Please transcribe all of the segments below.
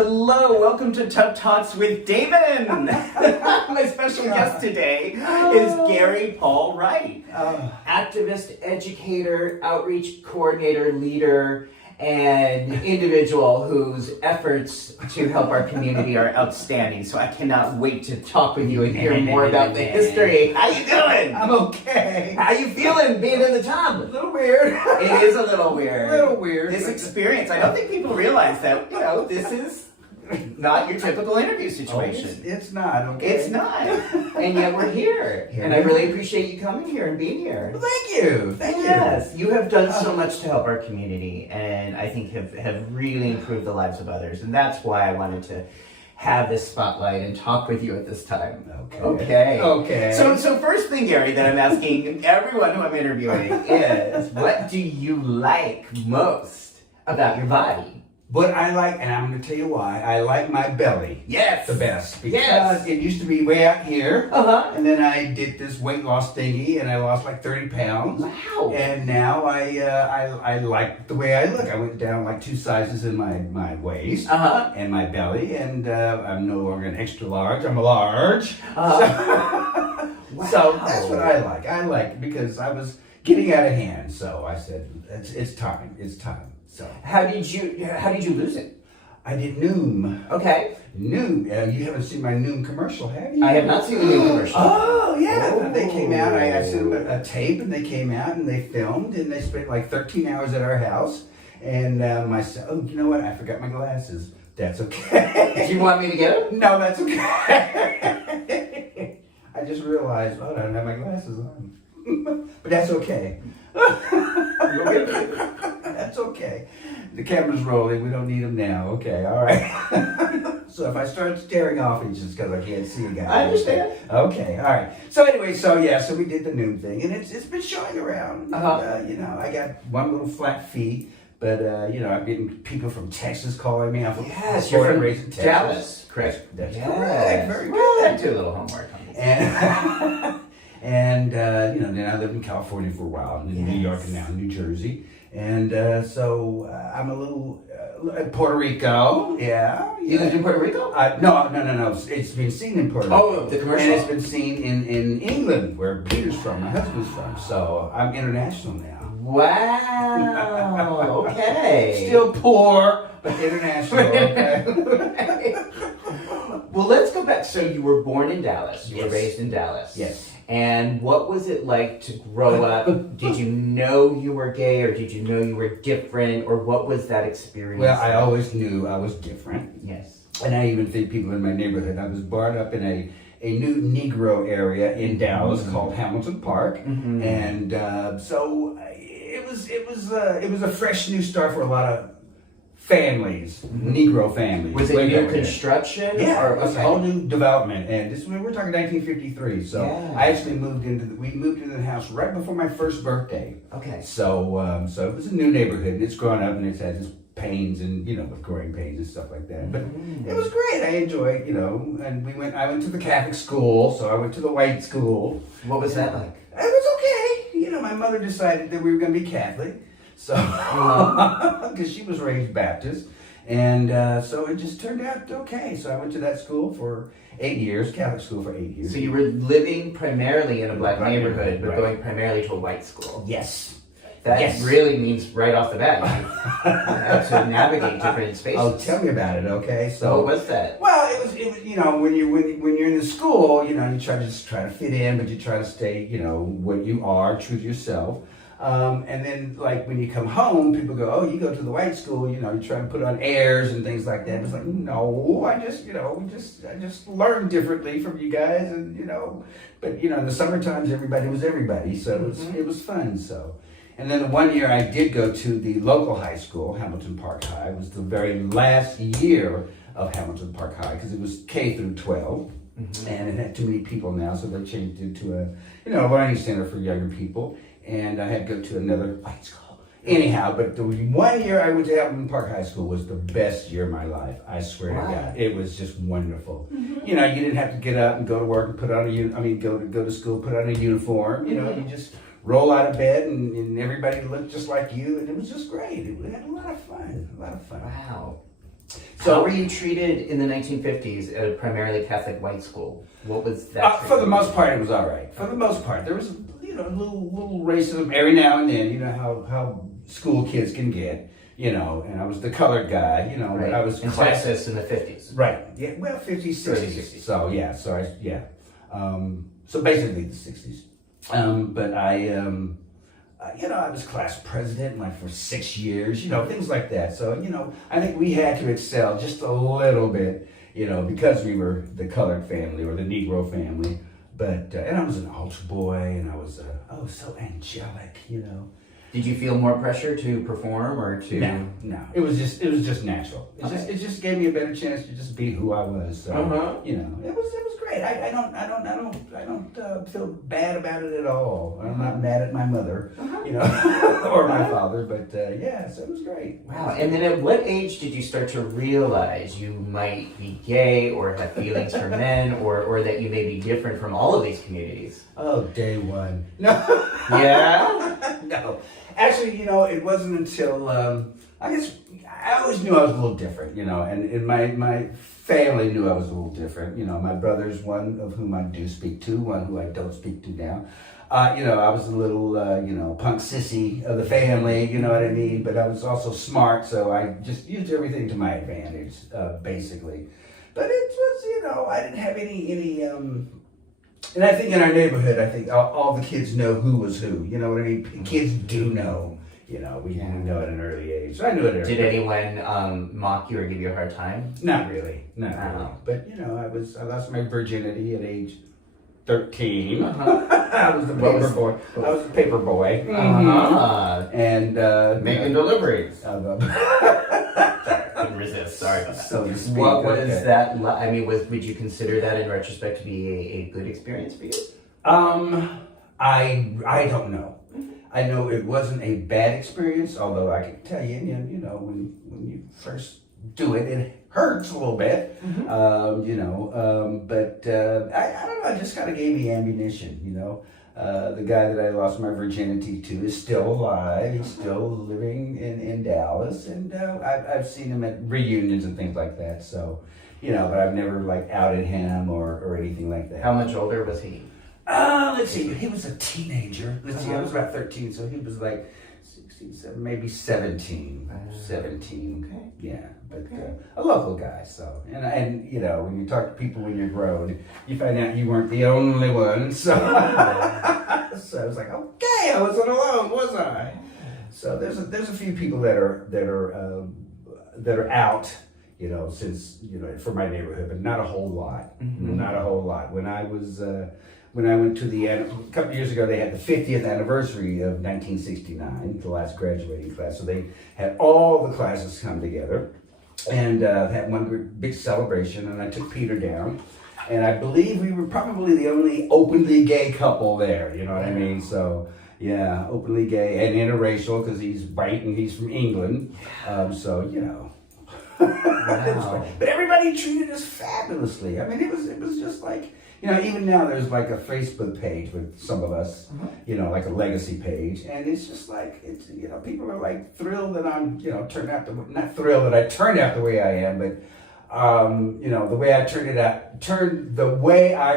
Hello, welcome to Tough Talks with Damon. My special guest today is Gary Paul Wright, activist, educator, outreach coordinator, leader, and individual whose efforts to help our community are outstanding. So I cannot wait to talk with you and hear more about the history. How you doing? I'm okay. How you feeling being in the tub? A little weird. It is a little weird. A little weird. This experience, I don't think people realize that, this is not your typical interview situation. It's not, okay? It's not. And yet we're here. And I really appreciate you coming here and being here. Well, thank you. Thank you. Yes, you have done so much to help our community and I think have really improved the lives of others. And that's why I wanted to have this spotlight and talk with you at this time. Okay. So first thing, Gary, that I'm asking everyone who I'm interviewing is, what do you like most about your body? What I like, and I'm going to tell you why, I like my belly. Yes. The best. Because it used to be way out here. And then I did this weight loss thingy, and I lost like 30 pounds. Wow. And now I like the way I look. I went down like 2 sizes in my waist and my belly, and I'm no longer an extra large. I'm a large. Wow. So that's what I like. I like because I was getting out of hand. So I said, it's time. It's time. So How did you lose it? I did Noom. Okay. Noom. You haven't seen my Noom commercial, have you? I have not seen the Noom commercial. Oh, yeah. They came out. I sent them a tape, and they came out, and they filmed, and they spent like 13 hours at our house. And my son, oh, you know what? I forgot my glasses. That's okay. Do you want me to get them? No, that's okay. I just realized, I don't have my glasses on. But that's okay. That's okay. The camera's rolling. We don't need them now. Okay, all right. So if I start staring off, it's just because I can't see a guy. I understand. Okay, all right. So anyway, so we did the Noom thing, and it's been showing around. I got one little flat fee, but I'm getting people from Texas calling me. I'm from you're from raised in Texas. Dallas, correct? That's yes. correct. Very Well, I good. do a little homework on this. And then I lived in California for a while, and in New York, and now in New Jersey. And so I'm a little Puerto Rico. Yeah. You lived in Puerto Rico? No. It's been seen in Puerto Rico. Oh, the commercial? And it's been seen in England, where Peter's from, my husband's from. So I'm international now. Wow. Okay. Still poor, but international. Okay. Well, let's go back. So you were born in Dallas. You were Yes. raised in Dallas. Yes. And what was it like to grow up? Did you know you were gay, or did you know you were different, or what was that experience? Well, I always knew I was different. Yes. And I even think people in my neighborhood, I was brought up in a new Negro area in Dallas called Hamilton Park. And so it was a fresh new start for a lot of families, Negro families. Was it new construction? Yeah, Or, it was a whole new development, and we're talking 1953. So I actually moved into the house right before my first birthday. Okay. So it was a new neighborhood, and it's grown up, and it's had its pains and with growing pains and stuff like that. But it was great. I enjoyed, and I went to the Catholic school, so I went to the white school. What was that like? It was okay. My mother decided that we were going to be Catholic. So, because she was raised Baptist, and so it just turned out okay. So I went to that school for 8 years, Catholic school for 8 years. So you were living primarily in a black neighborhood, but going primarily to a white school. Yes. That really means right off the bat you have to navigate different spaces. Oh, tell me about it, okay? So what was that? Well, it was when you're in the school, you try to fit in, but you try to stay, what you are, true to yourself. And then, like, when you come home, people go, oh, you go to the white school, you try to put on airs and things like that. It's like, no, I just learned differently from you guys, and, but, in the summer times, everybody was everybody, so it was fun, so. And then the one year I did go to the local high school, Hamilton Park High. It was the very last year of Hamilton Park High, because it was K through 12. And it had too many people now, so they changed it to a learning center for younger people. And I had to go to another white school. Anyhow, but the 1 year I went to Hamilton Park High School was the best year of my life. I swear to God, it was just wonderful. You didn't have to get up and go to work and put on go to school, put on a uniform. You just roll out of bed and everybody looked just like you, and it was just great. We had a lot of fun. Wow. How were you treated in the 1950s at a primarily Catholic white school? What was that? For the most part, it was all right. For the most part, there was a little racism every now and then. You know how school kids can get. And I was the colored guy. Right. I was in Texas in the 50s. Right. Yeah. Well, 50s, 60s. So yeah. So basically the 60s. But I was class president for 6 years, things like that. So, I think we had to excel just a little bit, because we were the colored family or the Negro family. But, and I was an altar boy and I was, so angelic, Did you feel more pressure to perform or to? No. It was just natural. It just gave me a better chance to just be who I was. So, it was great. I don't feel bad about it at all. I'm not mad at my mother, or my father. But so it was great. Wow. And then at what age did you start to realize you might be gay or have feelings for men, or that you may be different from all of these communities? Oh, day one. No. Yeah. No. Actually, it wasn't until, I guess, I always knew I was a little different, and my family knew I was a little different. My brother's one of whom I do speak to, one who I don't speak to now. I was a little, punk sissy of the family, you know what I mean? But I was also smart, so I just used everything to my advantage, basically. But it was, I didn't have any and I think in our neighborhood, all the kids know who was who. You know what I mean? Kids do know. We know at an early age. So I knew it early. Did anyone mock you or give you a hard time? Not really. But I lost my virginity at age 13. I was the paper boy. And making deliveries. Couldn't resist. Sorry about that. So to speak. What was that? I mean, would you consider that in retrospect to be a good experience for you? I don't know. I know it wasn't a bad experience, although I can tell you, when you first do it, it hurts a little bit. But I don't know. It just kind of gave me ammunition. The guy that I lost my virginity to is still alive. He's still living in Dallas, and I've seen him at reunions and things like that. So, but I've never outed him or anything like that. How much older was he? Let's see. He was a teenager. I was about 13, so he was 16, 17, maybe 17. 17. Okay. Yeah, but a local guy. So, and when you talk to people when you're grown, you find out you weren't the only one. So, so I was like, okay, I wasn't alone, was I? So there's a few people that are out. Since for my neighborhood, but not a whole lot. Mm-hmm. Not a whole lot. When I went to a couple of years ago, they had the 50th anniversary of 1969, the last graduating class. So they had all the classes come together and had one big celebration. And I took Peter down, and I believe we were probably the only openly gay couple there. You know what I mean? So. Yeah, openly gay and interracial because he's white and he's from England. Wow. But everybody treated us fabulously. I mean, it was just even now there's a Facebook page with some of us, like a legacy page, and it's just people are thrilled that I'm, turned out not thrilled that I turned out the way I am, but the way I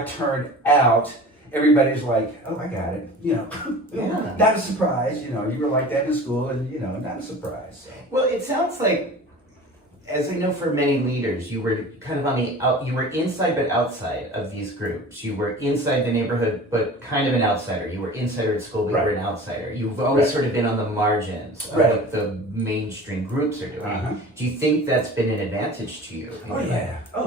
turned out. Everybody's like, oh, I got it. Not a surprise. You were like that in school, and not a surprise. So. Well, it sounds like, as I know for many leaders, you were kind of you were inside but outside of these groups. You were inside the neighborhood, but kind of an outsider. You were insider at school, but you were an outsider. You've always sort of been on the margins of what the mainstream groups are doing. Do you think that's been an advantage to you? Oh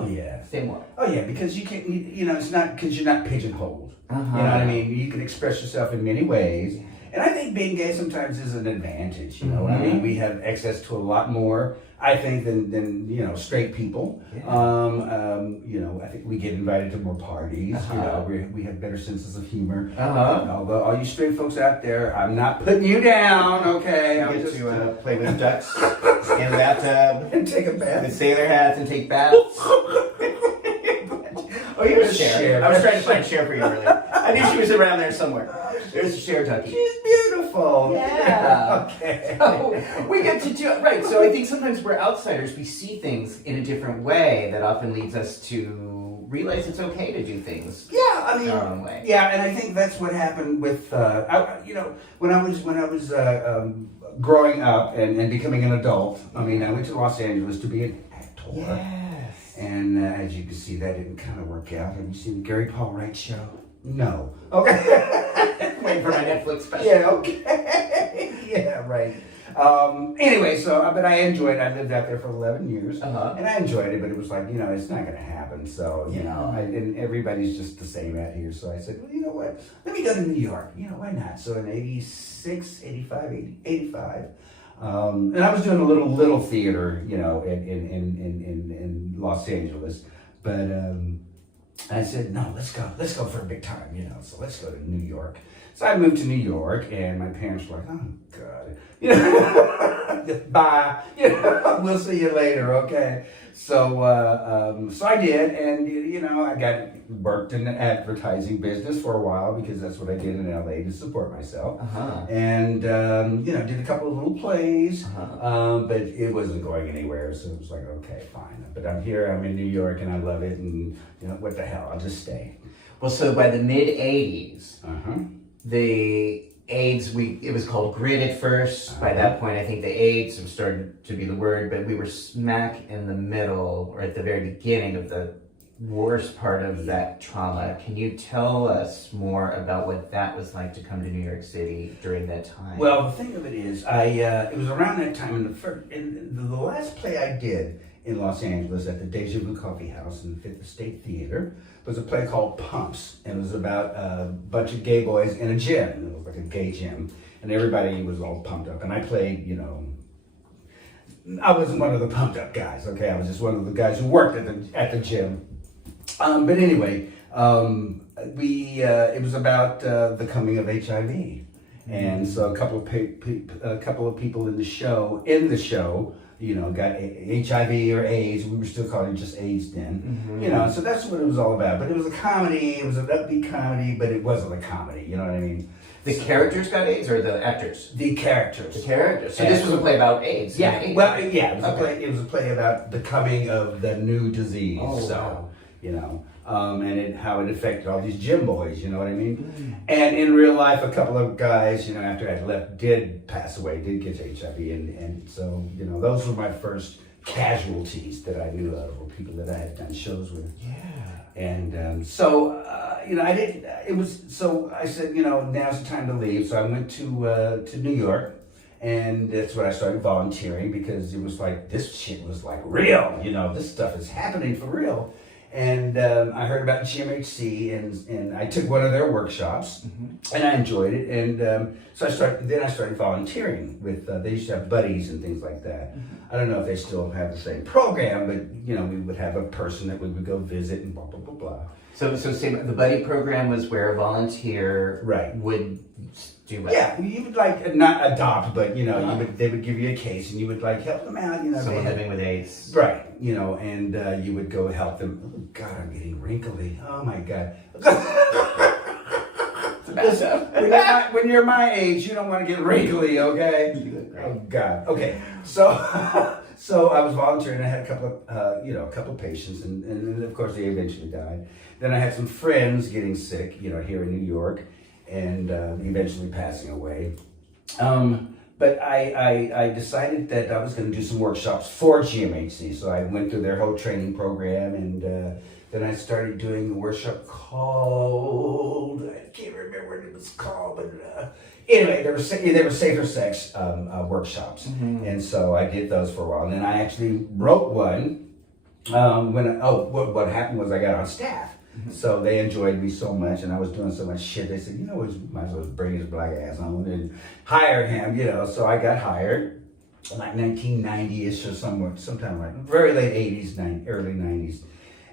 yeah. Same way. Oh yeah, because you can't, it's not because you're not pigeonholed. You know what I mean? You can express yourself in many ways. And I think being gay sometimes is an advantage, I mean, we have access to a lot more, I think, than straight people. Yeah. I think we get invited to more parties, we have better senses of humor. Although all you straight folks out there, I'm not putting you down, okay? I'm just to play with ducks in the bathtub and take a bath. With sailor hats and take baths. Oh, you were Cher. I was trying to find Cher for you earlier. I knew she was around there somewhere. There's Cher Tucky. She's beautiful. wonderful. Yeah. Okay. So we get to do it, right. So I think sometimes we're outsiders. We see things in a different way that often leads us to realize it's okay to do things Yeah, I mean, our own way. yeah, and I think that's what happened with, when I was growing up and becoming an adult. I mean, I went to Los Angeles to be an actor. Yes. And as you can see, that didn't kind of work out. Have you seen the Gary Paul Wright show? No. Okay. Waiting for my Netflix special. Yeah, okay. Yeah, right. Anyway, but I enjoyed it. I lived out there for 11 years. And I enjoyed it, but it was like, it's not going to happen. So, and everybody's just the same out here. So I said, well, you know what? Let me go to New York. Why not? So in 86, 85, and I was doing a little theater, in Los Angeles. But I said, no, let's go for a big time, so let's go to New York. So I moved to New York, and my parents were like, oh, God, bye, we'll see you later, okay? So I did, and, I worked in the advertising business for a while because that's what I did in LA to support myself. And, did a couple of little plays, but it wasn't going anywhere, so it was like, okay, fine. But I'm here, I'm in New York, and I love it, and, what the hell, I'll just stay. Well, so by the mid-'80s, the AIDS, it was called grid at first. By that point, I think the AIDS was starting to be the word, but we were smack in the middle, or at the very beginning of the worst part of that trauma. Can you tell us more about what that was like to come to New York City during that time? Well, the thing of it is, it was around that time in the last play I did in Los Angeles at the Deja Vu Coffee House in the Fifth Estate Theater was a play called Pumps. And it was about a bunch of gay boys in a gym. It was like a gay gym. And everybody was all pumped up. And I played, I wasn't one of the pumped up guys, okay? I was just one of the guys who worked at the gym. But anyway, it was about the coming of HIV. And so a couple of people in the show, got HIV or AIDS. We were still calling it just AIDS then. So that's what it was all about. But it was a comedy. It was an upbeat comedy, but it wasn't a comedy. You know what I mean? The characters got AIDS, or the actors? The characters. The characters. So this was a play about AIDS. Yeah. AIDS. Well, yeah. It was a play. It was a play about the coming of the new disease. Oh, wow. And how it affected all these gym boys, you know what I mean? And in real life, a couple of guys, after I left, did pass away, did get HIV, and so, those were my first casualties that I knew of, or people that I had done shows with. Yeah. And I didn't, I said, now's the time to leave, so I went to New York. And that's when I started volunteering, because it was like, this shit was like real, this stuff is happening for real. And I heard about GMHC, and I took one of their workshops, and I enjoyed it. And so I started volunteering with. They used to have buddies and things like that. I don't know if they still have the same program, but we would have a person that we would go visit and blah blah blah blah. So the buddy program was where a volunteer would do what? Yeah, you would not adopt, but they would give you a case, and you would help them out. Someone living with AIDS, right? And you would go help them. Oh God, I'm getting wrinkly. Oh my God. When you're my age, you don't want to get wrinkly, okay? Oh God. Okay, so I was volunteering. I had a couple of patients, and of course they eventually died. Then I had some friends getting sick, here in New York, and eventually passing away. But I decided that I was going to do some workshops for GMHC. So I went through their whole training program, and then I started doing a workshop called, I can't remember what it was called, but anyway, they were safer sex workshops. And so I did those for a while. And then I actually wrote one what happened was I got on staff. So they enjoyed me so much, and I was doing so much shit. They said, we might as well bring his black ass on and hire him, So I got hired like 1990-ish or sometime like very late 80s, early 90s.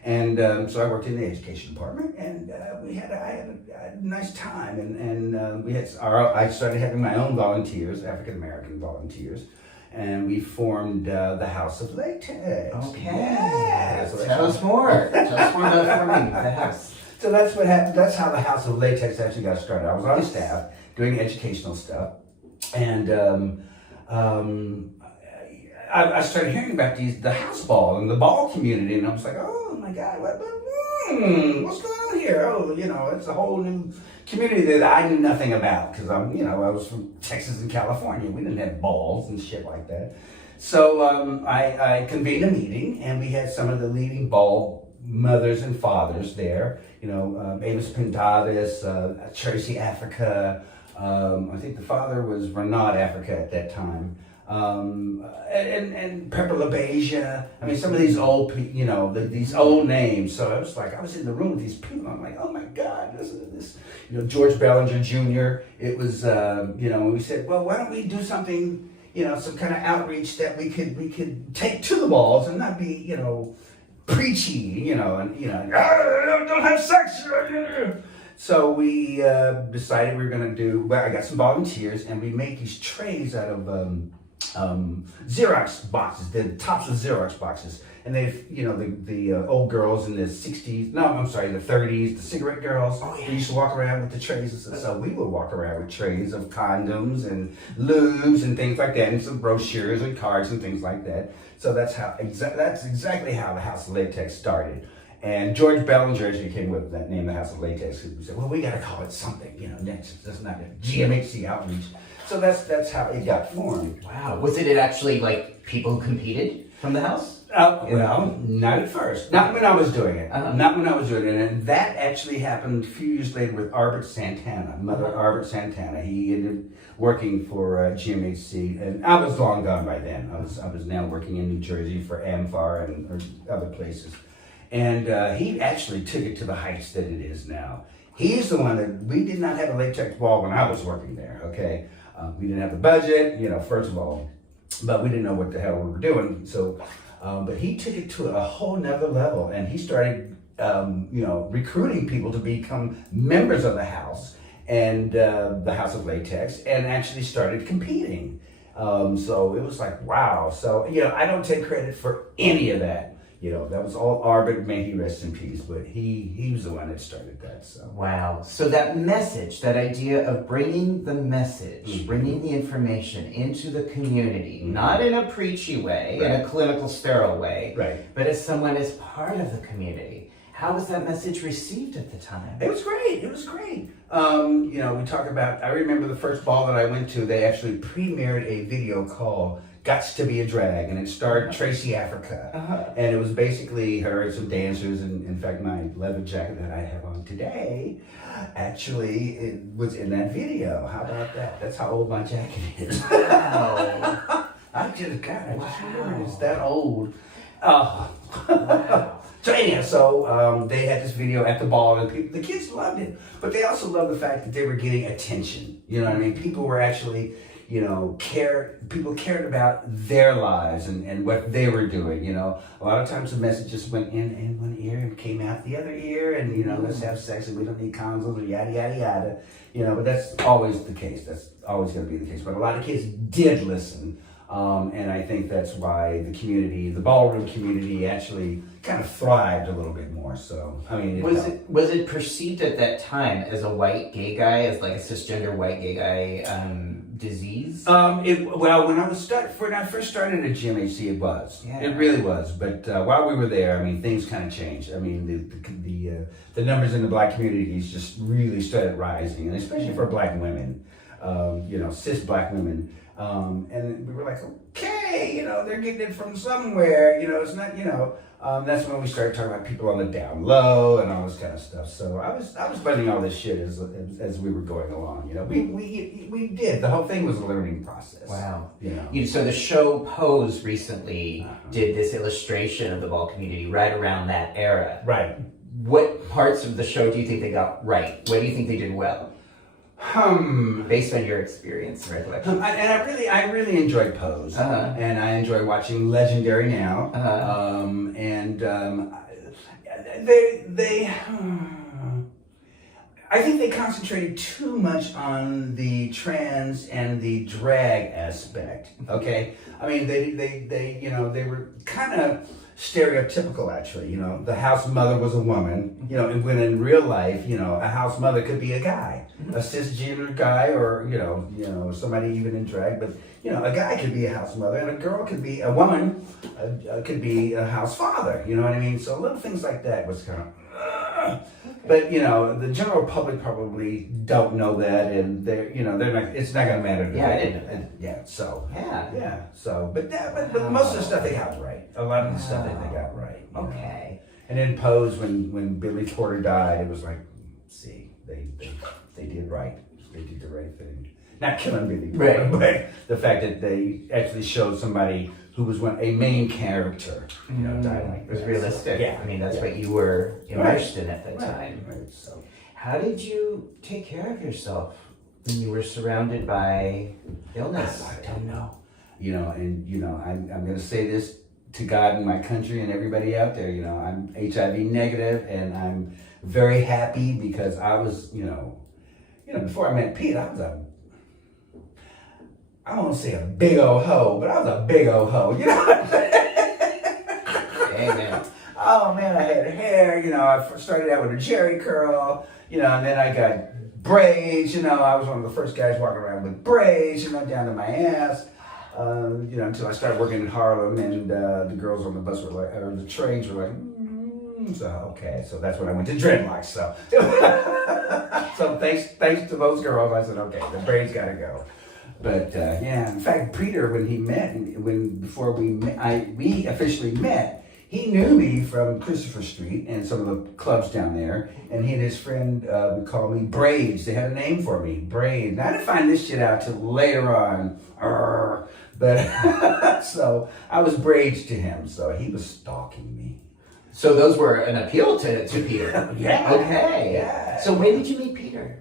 And so I worked in the education department, and I had a nice time. And I started having my own volunteers, African American volunteers. And we formed the House of Latex. Okay. Yeah. Tell us more. Tell us more about forming the house. So that's what happened. That's how the House of Latex actually got started. I was on staff doing educational stuff. And I started hearing about the house ball and the ball community, and I was like, oh my God, what's going on here? Oh, it's a whole new community that I knew nothing about because I was from Texas and California. We didn't have balls and shit like that. So I convened a meeting, and we had some of the leading ball mothers and fathers there. Amos Pendavis, Tracy Africa. I think the father was Renaud Africa at that time. And Pepper LaBeija. I mean, some of these old people, these old names. So I was in the room with these people. I'm like, oh my God, this. George Bellinger Jr. It was, when we said, well, why don't we do something, some kind of outreach that we could take to the balls and not be, preachy, don't have sex. So we decided we were going to do. I got some volunteers, and we made these trays out of Xerox boxes, the tops of Xerox boxes, and they've, the old girls in the 60s, no, I'm sorry, the 30s, the cigarette girls, they used to walk around with the trays, so we would walk around with trays of condoms and lubes and things like that, and some brochures and cards and things like that. So that's exactly how the House of Latex started. And George Bellinger actually came with that name, the House of Latex, because we said, well, we got to call it something, next. That's not a GMHC outreach. So that's how it got formed. Wow. Was it actually like people who competed from the house? Well, not at first. Not when I was doing it. Not when I was doing it. And that actually happened a few years later with Arbert Santana, Mother Arbert Santana. He ended working for GMHC, and I was long gone by then. I was now working in New Jersey for AmFAR and other places. And he actually took it to the heights that it is now. He's the one that, we did not have a latex ball when I was working there, okay? We didn't have the budget, first of all, but we didn't know what the hell we were doing. So, but he took it to a whole nother level, and he started, recruiting people to become members of the house and the House of Latex, and actually started competing. So it was like, wow. So, I don't take credit for any of that. That was all Arbit, may he rest in peace, but he was the one that started that, so. Wow. So that message, that idea of bringing the message, bringing the information into the community, not in a preachy way, in a clinical sterile way, but as someone as part of the community. How was that message received at the time? It was great. We talk about, I remember the first ball that I went to, they actually premiered a video called Gots to Be a Drag, and it starred Tracy Africa. And it was basically her and some dancers, and in fact my leather jacket that I have on today, actually it was in that video. How about that? That's how old my jacket is. Wow. I just remembered it's that old. Oh. Wow. So anyhow, they had this video at the ball, and the kids loved it, but they also loved the fact that they were getting attention. You know what I mean? People were actually, people cared about their lives and what they were doing, A lot of times the message just went in one ear and came out the other ear, and, let's have sex and we don't need condoms or yada, yada, yada. But that's always the case. That's always going to be the case. But a lot of kids did listen. And I think that's why the ballroom community actually kind of thrived a little bit more. So, I mean, was it perceived at that time as a white gay guy, as like a cisgender white gay guy disease? When I first started at GMHC, it was. Yeah. It really was. But while we were there, I mean, things kind of changed. I mean, the numbers in the black communities just really started rising, and especially for black women, cis black women. And we were like, okay, they're getting it from somewhere, it's not, that's when we started talking about people on the down low and all this kind of stuff. So I was learning all this shit as we were going along, we did. The whole thing was a learning process. Wow. So the show Pose recently did this illustration of the ball community right around that era. Right. What parts of the show do you think they got right? What do you think they did well? Based on your experience, recollection. And I really enjoyed Pose, and I enjoy watching Legendary now. I think they concentrated too much on the trans and the drag aspect. Okay, I mean they were kind of stereotypical, actually. You know, the house mother was a woman, you know, and when in real life, you know, a house mother could be a guy, a cisgender guy, or, you know, somebody even in drag, but, you know, a guy could be a house mother, and a girl could be, a woman could be a house father, you know what I mean? So little things like that was kind of, but, you know, the general public probably don't know that, and they're not, it's not going to matter to them. Yeah, I didn't know that. Yeah, so. Yeah. So, but most of the stuff they got right. A lot of the stuff that they got right. You know? Okay. And then Pose, when Billy Porter died, it was like, see, they did right. They did the right thing. Not killing Billy Porter, but the fact that they actually showed somebody who was a main character, you know, die like It was that. realistic. So, yeah. I mean, that's what you were immersed in at that time. Right. So. How did you take care of yourself when you were surrounded by illness? I don't know. You know, and you know, I'm going to say this to God and my country and everybody out there. You know, I'm HIV negative, and I'm very happy because I was, you know, before I met Pete, I was I don't want to say a big old hoe, but I was a big old hoe. You know what I'm saying? Amen. Oh man, I had hair. You know, I first started out with a jerry curl. You know, and then I got braids. You know, I was one of the first guys walking around with braids. You know, down to my ass. You know, until I started working in Harlem, and the girls on the bus were like, or the trains were like, so okay, so that's when I went to dreadlocks. So, so thanks to those girls, I said, okay, the braids gotta go. But yeah, in fact, Peter, before we officially met, he knew me from Christopher Street and some of the clubs down there, and he and his friend would call me Braids. They had a name for me, Braids. And I didn't find this shit out till later on. But so I was Braids to him, so he was stalking me. So those were an appeal to Peter. Yeah. Okay. Yeah. So when did you meet Peter?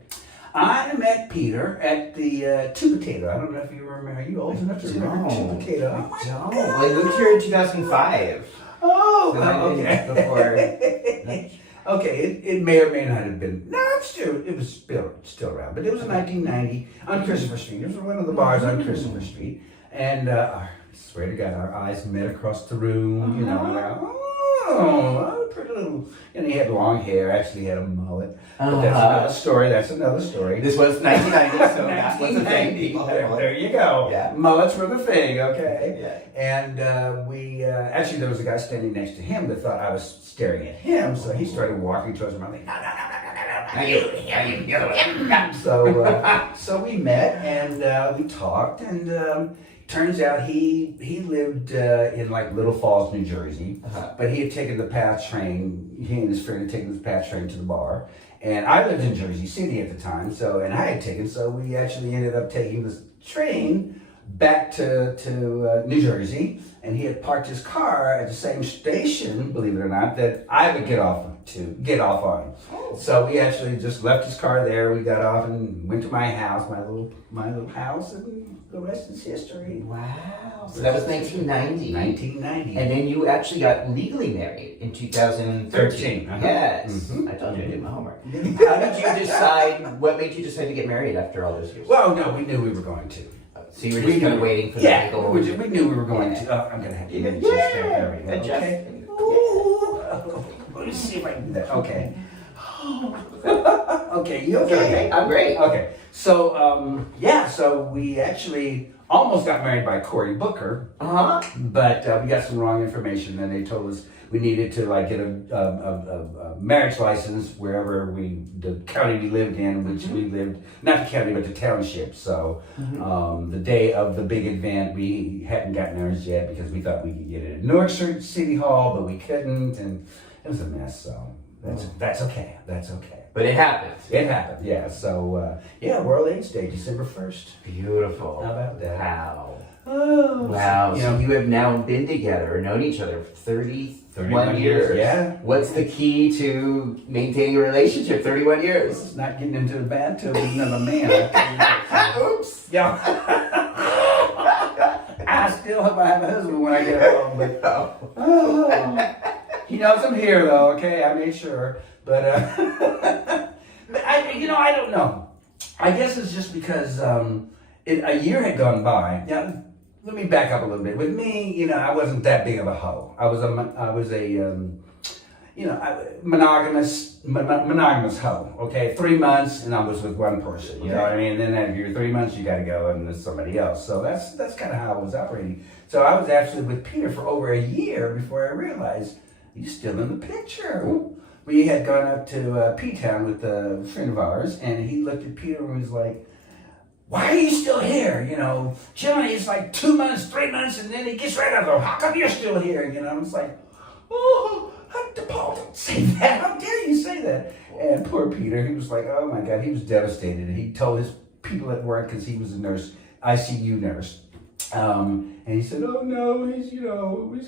I met Peter at the Two Potato. I don't know if you remember. Are you old enough to remember Two Potato? I don't. Well, I moved here in 2005. Oh, So okay. Before. Okay, it may or may not have been. No, it was still around. But it was in 1990 on Christopher Street. It was one of the bars on Christopher Street. And I swear to God, our eyes met across the room. You know, and I go, oh, pretty little. And he had long hair. Actually, he had a mullet. But that's another story. That's another story. This was 1990, so that was a thing. There you go. Yeah. Mullets were the thing, okay? Yeah. And we, actually, there was a guy standing next to him that thought I was staring at him, so he started walking towards him. I'm like, no. So we met, and we talked, and turns out he lived in like Little Falls, New Jersey, but he had taken the PATH train. He and his friend had taken the PATH train to the bar, and I lived in Jersey City at the time. And I had taken. So we actually ended up taking this train back to New Jersey, and he had parked his car at the same station, believe it or not, that I would get off on. So we actually just left his car there. We got off and went to my house, my little house, and the rest is history. Wow. So that was 1990. 1990. And then you actually got legally married in 2013. Yes. Mm-hmm. I told you I did my homework. How did you decide, what made you decide to get married after all those years? Well, no, we knew we were going to. So you were just kind of waiting for the legal... we knew we were going to. Oh, I'm going to have to get there. Okay. Let me see if I can do that. Okay. Okay, you okay? I'm great. Okay. So, so we actually almost got married by Cory Booker. But we got some wrong information, and they told us we needed to like get a marriage license wherever the county we lived in, which we lived, not the county, but the township. So the day of the big event, we hadn't gotten ours yet because we thought we could get it at Newark City Hall, but we couldn't, and it was a mess. So that's okay. That's okay. But it happened. It happened, yeah. So, World AIDS Day, December 1st. Beautiful. How about that? Wow. Oh, wow. So you have now been together or known each other for 31 years. Yeah. What's the key to maintaining a relationship 31 years? It's not getting into the bathtub with another man. Oops. Yeah. I still hope I have a husband when I get home, but he knows I'm here though, okay? I made sure. But I don't know. I guess it's just because a year had gone by. Now, let me back up a little bit. With me, you know, I wasn't that big of a hoe. I was a you know, monogamous hoe. Okay, 3 months, and I was with one person. You know what I mean? And then after 3 months, you got to go and there's somebody else. So that's kind of how I was operating. So I was actually with Peter for over a year before I realized he's still in the picture. We had gone up to P-Town with a friend of ours, and he looked at Peter and was like, "Why are you still here? You know, generally it's like 2 months, 3 months, and then he gets rid of them. How come you're still here?" You know, I was like, "Oh, Paul, don't say that. How dare you say that?" And poor Peter, he was like, oh my God, he was devastated. He told his people at work, because he was a nurse, ICU nurse. And he said, "Oh no, he's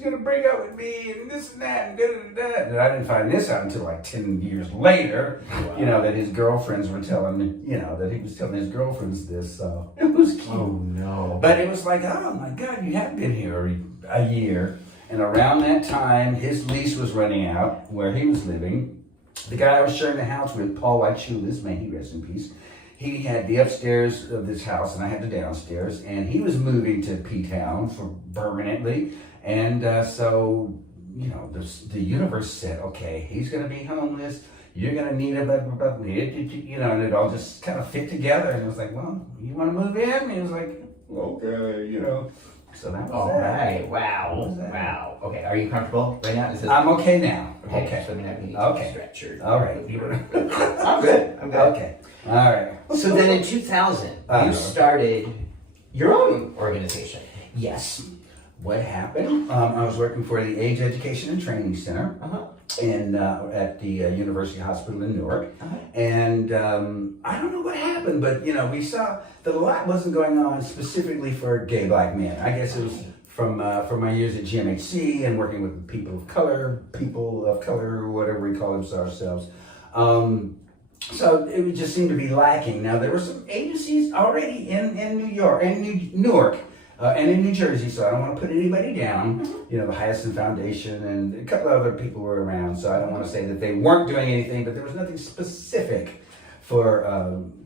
gonna break up with me and this and that and da da da." And I didn't find this out until like 10 years later. Wow. You know, that his girlfriends were telling me, you know, that he was telling his girlfriends this. So it was cute. Oh no. But it was like, oh my God, you have been here a year. And around that time, his lease was running out where he was living. The guy I was sharing the house with, Paul Wright, may he rest in peace. He had the upstairs of this house, and I had the downstairs, and he was moving to P-Town for permanently. And so, you know, the universe said, okay, he's going to be homeless. You're going to need a, you know, and it all just kind of fit together. And it was like, well, you want to move in? And he was like, okay, you know. So that was all right. Wow. Wow. Okay. Are you comfortable right now? I'm okay now. Okay. So I need to stretch your. All right. I'm good. I'm good. Okay. All right. So then in 2000, you started your own organization. Yes. What happened? I was working for the Age Education and Training Center at the University Hospital in Newark. And I don't know what happened, but you know, we saw that a lot wasn't going on specifically for gay black men. I guess it was from my years at GMHC and working with people of color, whatever we call ourselves. So it just seemed to be lacking. Now there were some agencies already in New York, in Newark, and in New Jersey, so I don't want to put anybody down. You know, the Hyacinth Foundation and a couple of other people were around, so I don't want to say that they weren't doing anything, but there was nothing specific for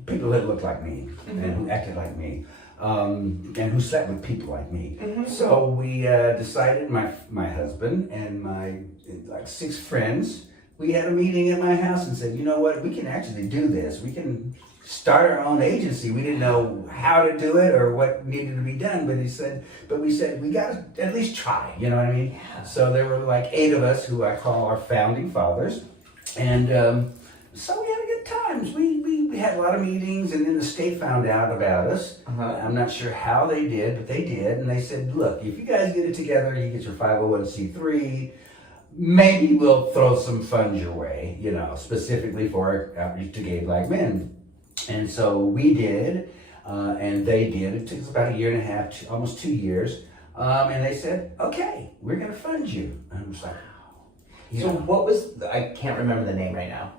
people that looked like me and who acted like me, and who slept with people like me. So we decided, my husband and my like 6 friends, we had a meeting at my house and said, you know what, we can actually do this. We can start our own agency. We didn't know how to do it or what needed to be done, but we said, we got to at least try, you know what I mean? Yeah. So there were like 8 of us who I call our founding fathers. And so we had a good time. We had a lot of meetings, and then the state found out about us. I'm not sure how they did, but they did. And they said, look, if you guys get it together, you get your 501c3, maybe we'll throw some funds your way, you know, specifically for outreach to gay black men. And so we did, and they did. It took us about a year and a half, almost 2 years. And they said, okay, we're going to fund you. And I was like, so what was, I can't remember the name right now.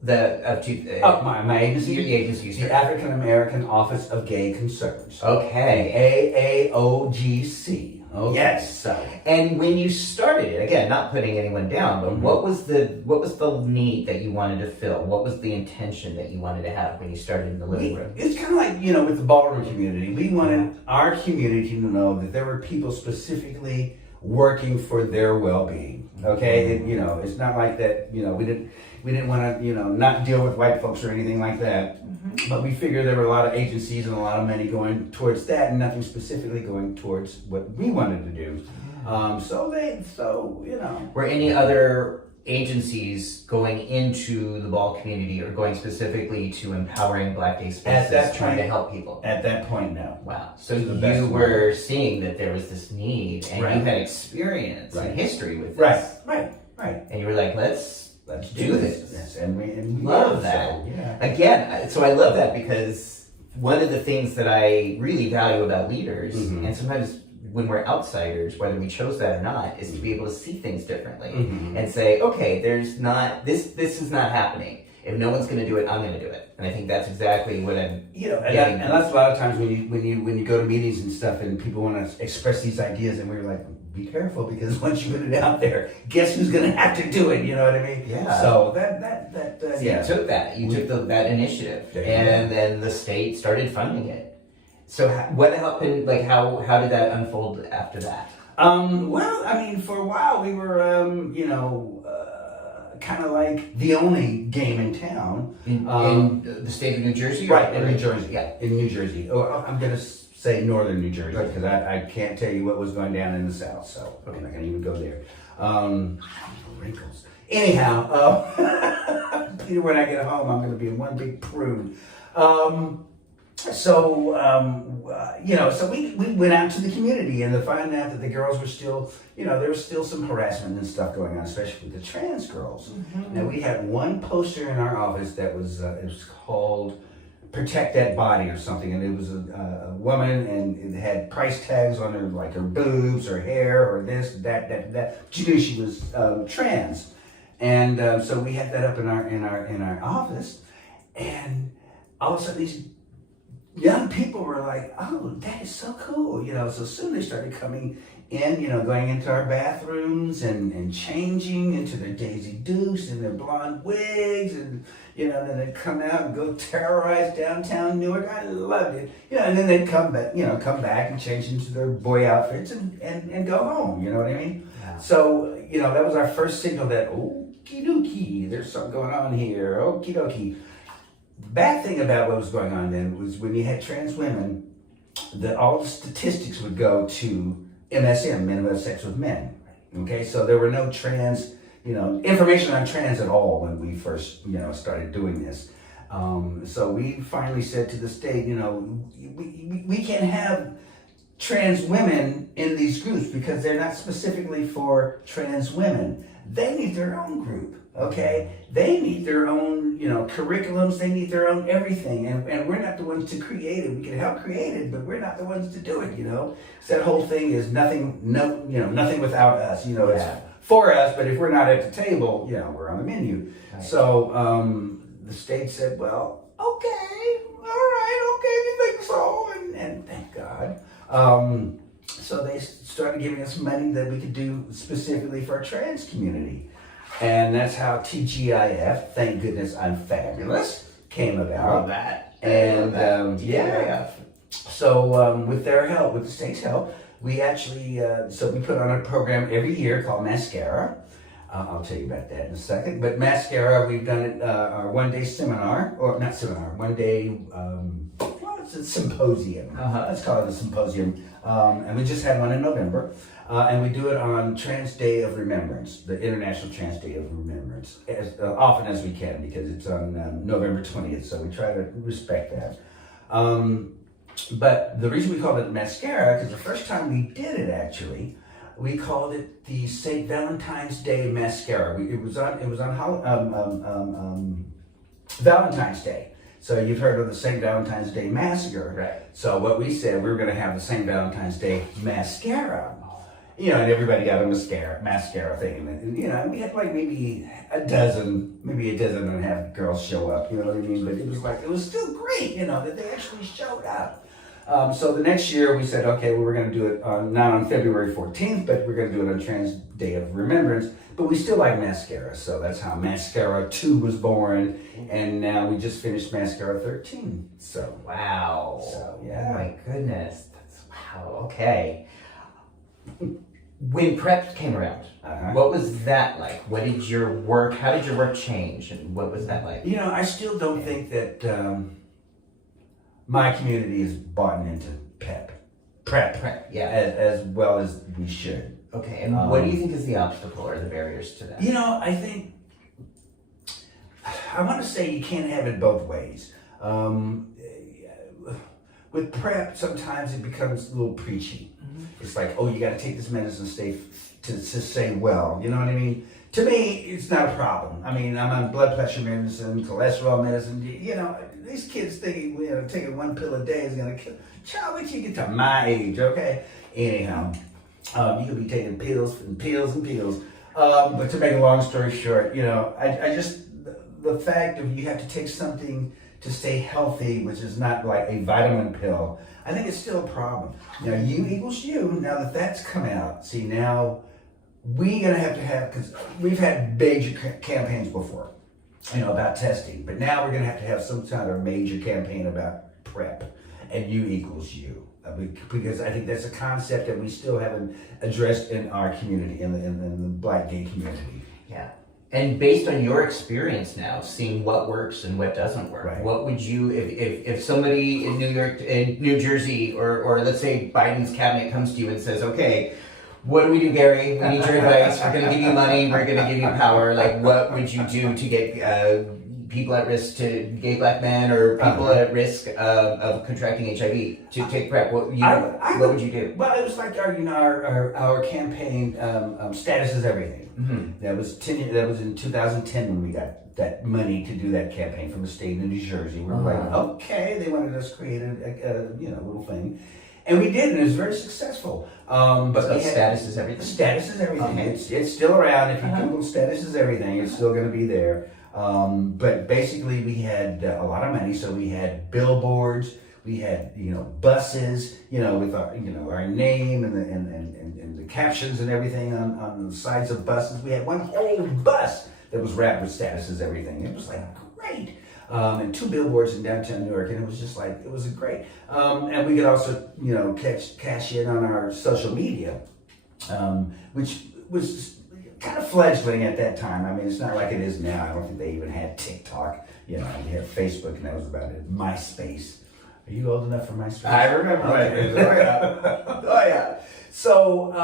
My agency? The agency. The African American Office of Gay Concerns. Okay. AAOGC. Okay. Yes. And when you started, again, not putting anyone down, but what was the need that you wanted to fill? What was the intention that you wanted to have when you started in the living room? It's kind of like, you know, with the ballroom community. We wanted our community to know that there were people specifically working for their well-being. Okay, you know, it's not like that. You know, we didn't want to, you know, not deal with white folks or anything like that. But we figured there were a lot of agencies and a lot of money going towards that, and nothing specifically going towards what we wanted to do. So you know. Were any other agencies going into the ball community or going specifically to empowering Black Day spaces, trying to help people? At that point, no. Wow. So you were seeing that there was this need, and you had experience and history with this. Right. And you were like, let's do this. Yes, and we love that. So, yeah. Again, so I love that, because one of the things that I really value about leaders, and sometimes when we're outsiders, whether we chose that or not, is to be able to see things differently and say, okay, there's not this is not happening. If no one's going to do it, I'm going to do it. And I think that's exactly what I'm and that's a lot of times when you go to meetings and stuff, and people want to express these ideas, and we're like, be careful, because once you put it out there, guess who's going to have to do it? You know what I mean? Yeah. So you took that. You took that initiative, and then the state started funding it. So what happened? Like how did that unfold after that? Well, I mean, for a while we were, kind of like the only game in town. In the state of New Jersey? Right, in New Jersey. Yeah. In New Jersey. Oh, I'm going to say northern New Jersey because I can't tell you what was going down in the south, so I'm not going to even go there. Wrinkles. Anyhow, when I get home, I'm going to be one big prune. So we went out to the community and to find out that the girls were still, there was still some harassment and stuff going on, especially with the trans girls. Mm-hmm. Now we had one poster in our office that was, it was called Protect That Body or something, and it was a woman and it had price tags on her, like her boobs, her hair, or this, that. She knew she was trans. And so we had that up in our office, and all of a sudden these young people were like, "Oh, that is so cool!" So soon they started coming in, going into our bathrooms and changing into their Daisy Dukes and their blonde wigs, and then they'd come out and go terrorize downtown Newark. I loved it, and then they'd come back and change into their boy outfits and go home. You know what I mean? Yeah. So that was our first signal that okie dokie, there's something going on here. Okie dokie. The bad thing about what was going on then was when you had trans women, all the statistics would go to MSM, men who have sex with men. Okay, so there were no trans, information on trans at all when we first, started doing this. So we finally said to the state, we can't have trans women in these groups because they're not specifically for trans women. They need their own group. Okay, they need their own, curriculums. They need their own everything, and we're not the ones to create it. We can help create it, but we're not the ones to do it. So that whole thing is nothing without us. It's for us, but if we're not at the table, we're on the menu. Right. So the state said, well, okay, all right, okay, you think so, and thank God. So they started giving us money that we could do specifically for our trans community. And that's how TGIF, Thank Goodness I'm Fabulous, came about. I love that. And so with their help, with the state's help, we actually, we put on a program every year called Mascara. I'll tell you about that in a second. But Mascara, we've done it, our one-day seminar, or not seminar, one-day, it's a symposium. Let's call it a symposium. And we just had one in November. And we do it on Trans Day of Remembrance, the International Trans Day of Remembrance, as often as we can because it's on November 20th, so we try to respect that. But the reason we called it Mascara, because the first time we did it actually, we called it the St. Valentine's Day Mascara. It was on Valentine's Day. So you've heard of the St. Valentine's Day Massacre. Right. So what we said, we were going to have the St. Valentine's Day Mascara. And everybody got a mascara thing. And we had like maybe a dozen and a half girls show up, you know what I mean? But it was still great, that they actually showed up. So the next year we said, okay, well, we're going to do it not on February 14th, but we're going to do it on Trans Day of Remembrance. But we still like mascara, so that's how Mascara 2 was born. And now we just finished Mascara 13. So wow. So yeah. Oh my goodness. Wow. Okay. When PrEP came around, what was that like? How did your work change, and what was that like? I still don't think that my community is bought into PrEP, as well as we should. Okay, and what do you think is the obstacle or the barriers to that? I want to say you can't have it both ways. With PrEP, sometimes it becomes a little preachy. It's like, oh, you got to take this medicine to stay well. You know what I mean? To me, it's not a problem. I mean, I'm on blood pressure medicine, cholesterol medicine. These kids thinking, taking one pill a day is going to kill. Child, wait till you get to my age, okay? Anyhow, you could be taking pills and pills and pills. But to make a long story short, I just, the fact of you have to take something to stay healthy, which is not like a vitamin pill, I think it's still a problem. Now, U equals U, now that that's come out, see, now we're going to have, because we've had major campaigns before, about testing, but now we're going to have some kind of major campaign about PrEP. and you equals you. Because I think that's a concept that we still haven't addressed in our community, in the Black gay community. Yeah. And based on your experience now, seeing what works and what doesn't work, right. What would you, if somebody in New Jersey, or let's say Biden's cabinet comes to you and says, okay, what do we do, Gary? We need your advice. We're going to give you money. We're going to give you power. Like, what would you do to get people at risk, to gay Black men, or people at risk of contracting HIV to take PrEP? What would you do? Well, it was like our campaign. Status is everything. Mm-hmm. That was in 2010 when we got that money to do that campaign from the state of New Jersey. We were like, okay, they wanted us to create a little thing. And we did, and it was very successful. But so status is everything? Status is everything. Okay. It's still around. If you Google status is everything, it's still going to be there. But basically, we had a lot of money. So we had billboards, we had buses, with our name and the captions and everything on the sides of buses. We had one whole bus that was wrapped with status is everything. It was like great. And 2 billboards in downtown New York, and it was just like, it was great. And we could also, cash in on our social media, which was kind of fledgling at that time. I mean, it's not like it is now. I don't think they even had TikTok. You had Facebook, and that was about it. MySpace. Are you old enough for MySpace? I remember MySpace. Oh yeah. So,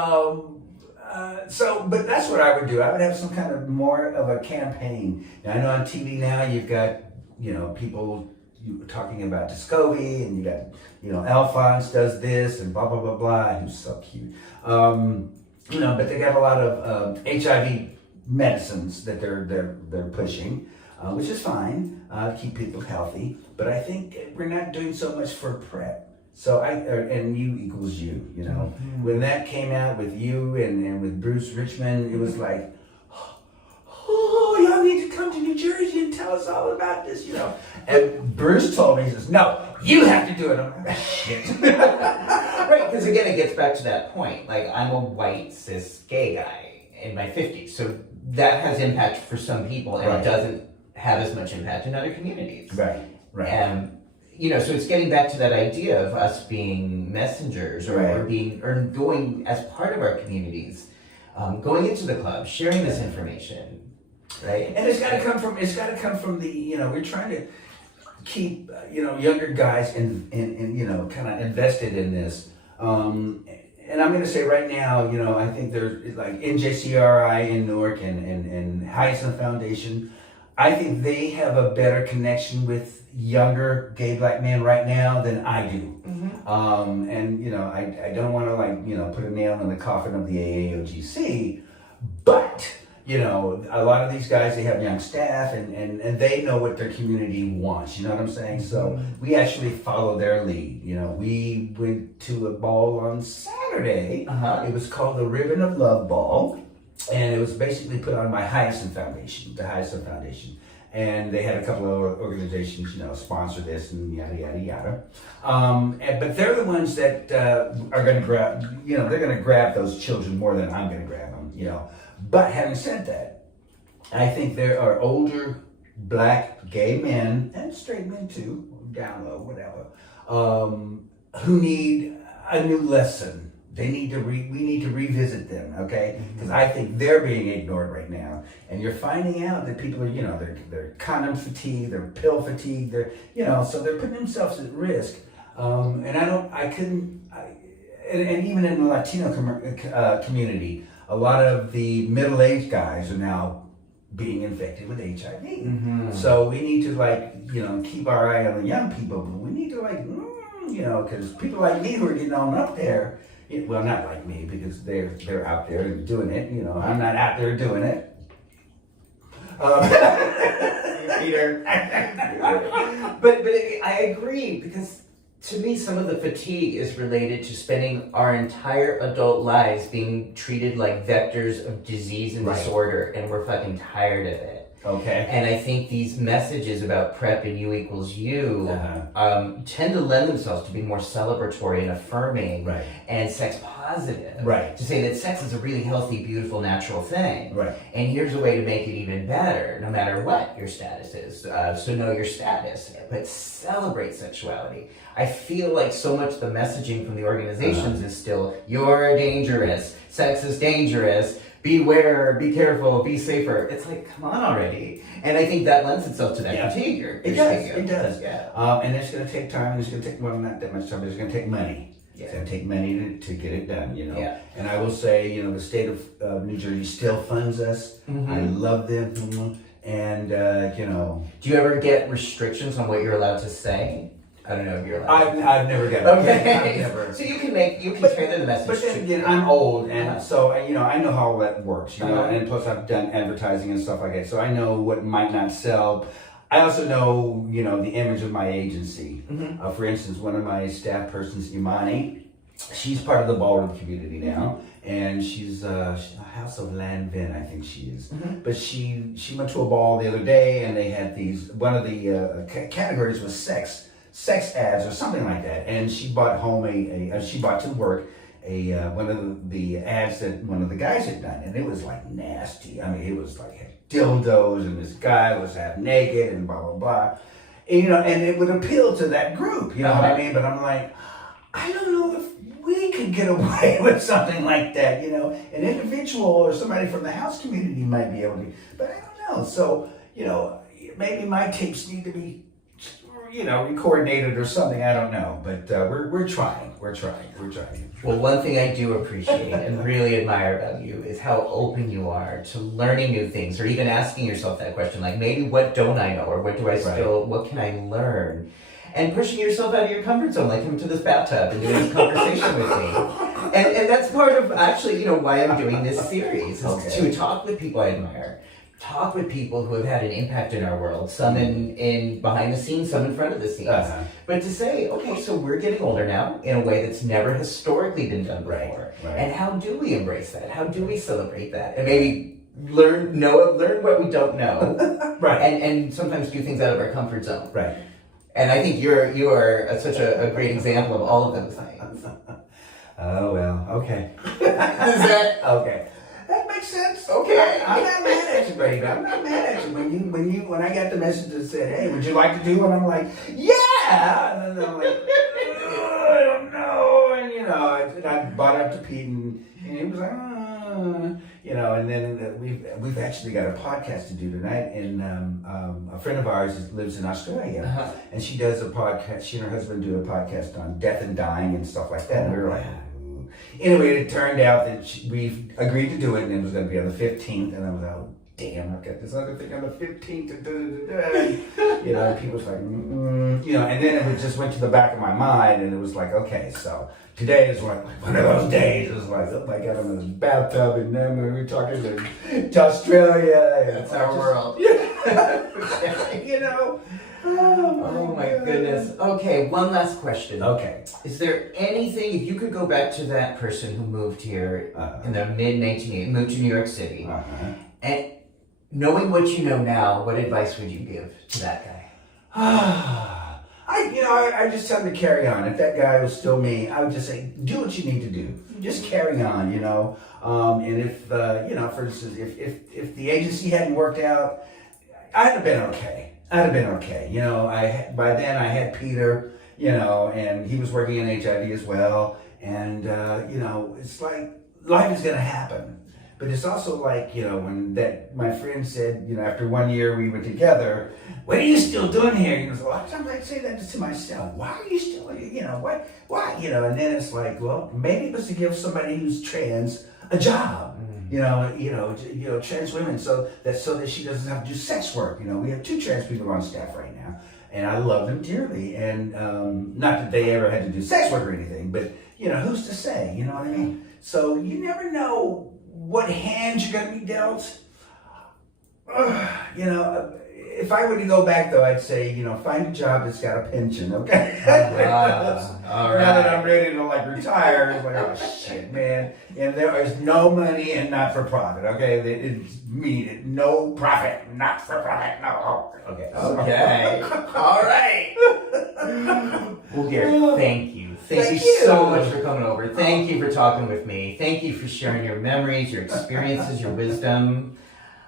but that's what I would do. I would have some kind of more of a campaign. Now, I know on TV now you've got, people talking about Discovery, and you got, Alphonse does this and blah, blah, blah, blah. He's so cute. But they got a lot of HIV medicines that they're pushing, which is fine, to keep people healthy. But I think we're not doing so much for PrEP. So and you equals you, Mm-hmm. When that came out with you and with Bruce Richmond, it was like, oh, y'all need to come to New Jersey and tell us all about this, And Bruce told me, he says, no, you have to do it. I'm like, shit. Right, because again, it gets back to that point. Like, I'm a white, cis, gay guy in my 50s. So that has impact for some people, and It doesn't have as much impact in other communities. Right. And so it's getting back to that idea of us being messengers or going as part of our communities, going into the club, sharing this information, right? And it's got to come from the, we're trying to keep, younger guys in kind of invested in this. And I'm going to say right now, I think there's like NJCRI in Newark and Hyacinth Foundation. I think they have a better connection with younger gay Black men right now than I do. Mm-hmm. And I don't want to put a nail in the coffin of the AAOGC, but a lot of these guys, they have young staff and they know what their community wants. You know what I'm saying? So we actually follow their lead. We went to a ball on Saturday. It was called the Ribbon of Love Ball. And it was basically put on by the Hyacinth Foundation. And they had a couple of organizations, sponsor this and yada, yada, yada. But they're the ones that are going to grab, they're going to grab those children more than I'm going to grab them, But having said that, I think there are older Black gay men, and straight men too, down low, whatever, who need a new lesson. We need to revisit them, okay? Because I think they're being ignored right now, and you're finding out that people are, they're condom fatigue, they're pill fatigue, they're, so they're putting themselves at risk. And even in the Latino community, a lot of the middle-aged guys are now being infected with HIV. Mm-hmm. So we need to keep our eye on the young people, but we need to because people like me who are getting on up there. Well, not like me, because they're out there and doing it. I'm not out there doing it. Peter. But I agree, because to me, some of the fatigue is related to spending our entire adult lives being treated like vectors of disease and disorder, and we're fucking tired of it. Okay. And I think these messages about prep and you equals you tend to lend themselves to being more celebratory and affirming Right. and sex positive. Right. To say that sex is a really healthy, beautiful, natural thing. Right. And here's a way to make it even better, no matter what your status is. So know your status, but celebrate sexuality. I feel like so much the messaging from the organizations is still, you're dangerous, sex is dangerous, beware, be careful, be safer. It's like, come on already. And I think that lends itself to that fatigue. It does. Yeah. And it's going to take time, and it's going to take, well, not that much time, but it's going to take money. Yeah. It's going to take money to get it done, you know. Yeah. And I will say, you know, the state of New Jersey still funds us. I love them. And, you know. Do you ever get restrictions on what you're allowed to say? I don't know if you're allowed. I've never got it. Okay. I've never. So you can tailor the message. But then to- again, I'm old, and so you know I know how all that works. You know, and plus I've done advertising and stuff like that, so I know what might not sell. I also know, you know, the image of my agency. For instance, one of my staff persons, Imani, she's part of the ballroom community now, and she's a House of Latex, I think she is. But she went to a ball the other day, and they had these. One of the categories was sex ads or something like that, and she brought home she brought to work one of the ads that one of the guys had done, and it was like nasty. I mean, it was like dildos, and this guy was half naked and blah blah blah, and, you know, and it would appeal to that group, you know what I mean? But I'm like, I don't know if we could get away with something like that, you know. An individual or somebody from the house community might be able to, but I don't know. So, you know, maybe my tapes need to be, you know, coordinated or something. I don't know, but we're trying. Well, one thing I do appreciate and really admire about you is how open you are to learning new things, or even asking yourself that question, like maybe what don't I know, or what do I still, what can I learn? And pushing yourself out of your comfort zone, like coming to this bathtub and doing this conversation with me. And that's part of actually, you know, why I'm doing this series, is to talk with people I admire. Talk with people who have had an impact in our world, some in behind the scenes, some in front of the scenes. But to say, okay, so we're getting older now in a way that's never historically been done before. Right. And how do we embrace that? How do we celebrate that? And maybe learn what we don't know. Right. And sometimes do things out of our comfort zone. Right. And I think you are such a great example of all of those things. Oh, well, okay. Is that okay? That makes sense. Okay. I'm not mad at you, baby. I'm not mad at you. When I got the message that said, "Hey, would you like to do it?" I'm like, "Yeah." And then I'm like, "I don't know." And you know, I brought it up to Pete, and he was like, you know. And then we've actually got a podcast to do tonight, and a friend of ours lives in Australia, and she does a podcast. She and her husband do a podcast on death and dying and stuff like that. And we were like. Anyway, it turned out that we agreed to do it, and it was going to be on the 15th, and I was like, oh, damn, I've got this other thing on the 15th, you know, and people was like, you know, and then it just went to the back of my mind, and it was like, okay, so today is like one of those days. It was like, oh my God, I'm in this bathtub, and then we're talking to Australia. That's our world. Yeah. You know? Oh my goodness. Okay, one last question. Okay. Is there anything, if you could go back to that person who moved here in the mid-1980s, moved to New York City, and knowing what you know now, what advice would you give to that guy? I just tell him to carry on. If that guy was still me, I would just say, do what you need to do. Just carry on, you know. And if, you know, for instance, if the agency hadn't worked out, I'd have been okay. You know, by then I had Peter, you know, and he was working in HIV as well. And, you know, it's like life is going to happen. But it's also like, you know, when my friend said, you know, after 1 year we were together, what are you still doing here? He goes, well, sometimes I say that to myself. Why are you still, you know, why? You know, and then it's like, well, maybe it was to give somebody who's trans a job. You know, trans women, so that she doesn't have to do sex work. You know, we have 2 trans people on staff right now, and I love them dearly. And not that they ever had to do sex work or anything, but you know, who's to say? You know what I mean? So you never know what hand you're gonna be dealt. You know, if I were to go back though, I'd say, find a job that's got a pension, okay? All right. Now that I'm ready to like retire, it's like, oh shit, man. And there is no money and not for profit, okay? It's me, no profit, not for profit, no. Okay. Okay. All right. Well, Gary, thank you. Thank you Thank so you. much for coming over. Thank you for talking with me. Thank you for sharing your memories, your experiences, your wisdom.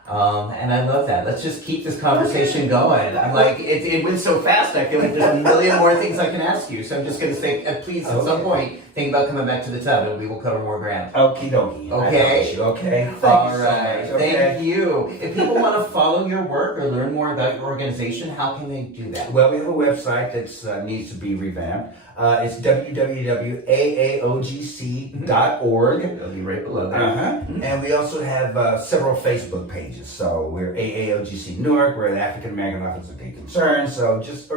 And I love that. Let's just keep this conversation going. I'm like, it went so fast, I feel like there's a million more things I can ask you. So I'm just going to say, please, at some point, think about coming back to the tub and we will cover more ground. Okie dokie. Okay? Okay. All Thank right. you so much. Okay. Thank you. If people want to follow your work or learn more about your organization, how can they do that? Well, we have a website that needs to be revamped. It's www.aaogc.org. It'll be right below there. And we also have several Facebook pages. So we're AAOGC Newark. We're the African American Office of Gay Concerns. So just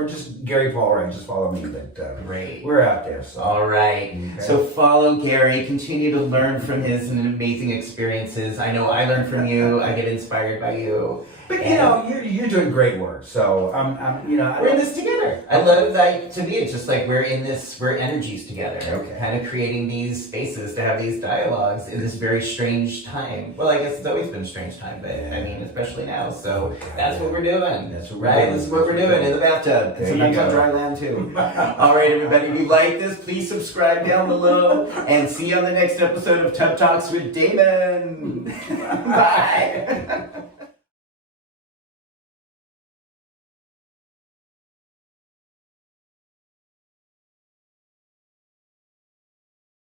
Gary Paul Wright. Just follow me. But Great. we're out there. So. All right. Okay. So follow Gary. Continue to learn from his amazing experiences. I know I learn from you. I get inspired by you. But you're doing great work. So we're in this together. I love that. To me, it's just like we're energies together. Okay. Kind of creating these spaces to have these dialogues in this very strange time. Well, I guess it's always been a strange time, but I mean, especially now. So that's what we're doing. That's what right. This is what we're doing in the bathtub. There Sometimes you on go. dry land too. All right, everybody. If you like this, please subscribe down below and see you on the next episode of Tub Talks with Damon. Bye.